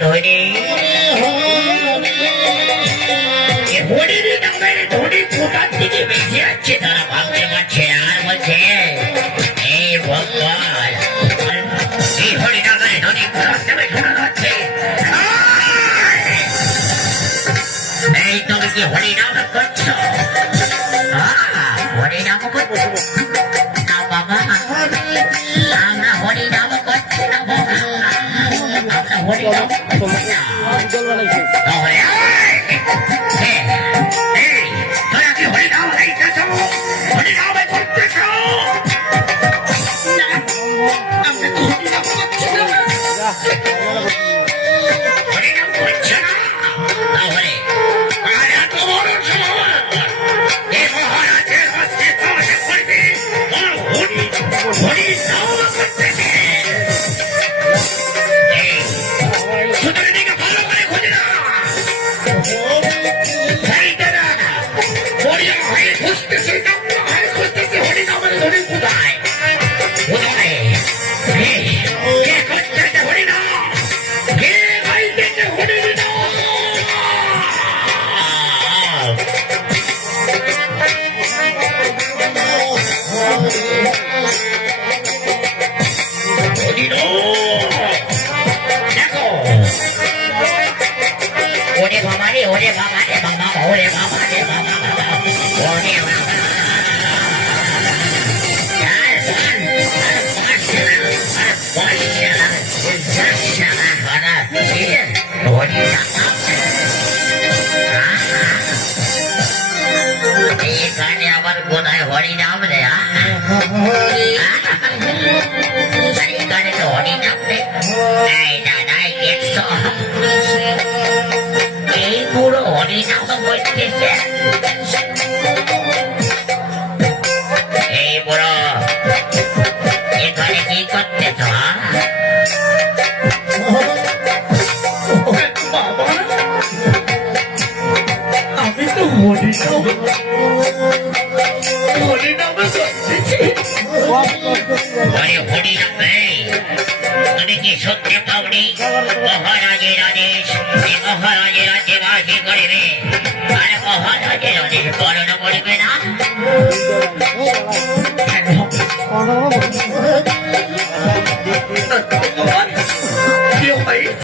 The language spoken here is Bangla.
ধরে হরির নামের ধরি কোথার দিকে বেঁচে যাচ্ছে তারা ভাবতে পারছে আর বলছে এই ভগবান এই হরি নামের ধরি কোথার থেকে শোনা যাচ্ছে এই তুমি কি হরি নাম করছো হরি নাম করছো না বাবা আমরা হরি নাম করছি না বাবা আমরা হরি নাম করছি না তোরা কি হরি নাম গাইতেছ হরি নামে করতেছ আমরা তো হরি নাম করছি না হরি নাম করছ না তাহলে আর এত বড় এই মহারাজের হস্তে তোমাকে করবে হরি নাম করতেছে সুতরাং দিকে ভালো করে খুঁজে না খুঁজতেছে হরি নামের ধরি কোথায় কে করতেছে হরি নাম কে গাইতেছে হরি নাম দেখো ওরে বাবা রে ওরে বাবা রে বাবা ওরে বাবা রে বাবা ওরে বাবা এখানে আবার কোথায় হরি নাম রে এখানে তো হরি নাম রে দাদাই দেখছো এই পুরো হরি নাম বলতেছে এই বুড়ো এখানে কি করতেছ আমি তো হরি নাম করতেছি হরি নামে তুমি কি সত্যি পাওনি মহারাজের আদেশ মহারাজের রাজ্যে বাসী করিবে আর মহারাজের আদেশ পালন করিবে না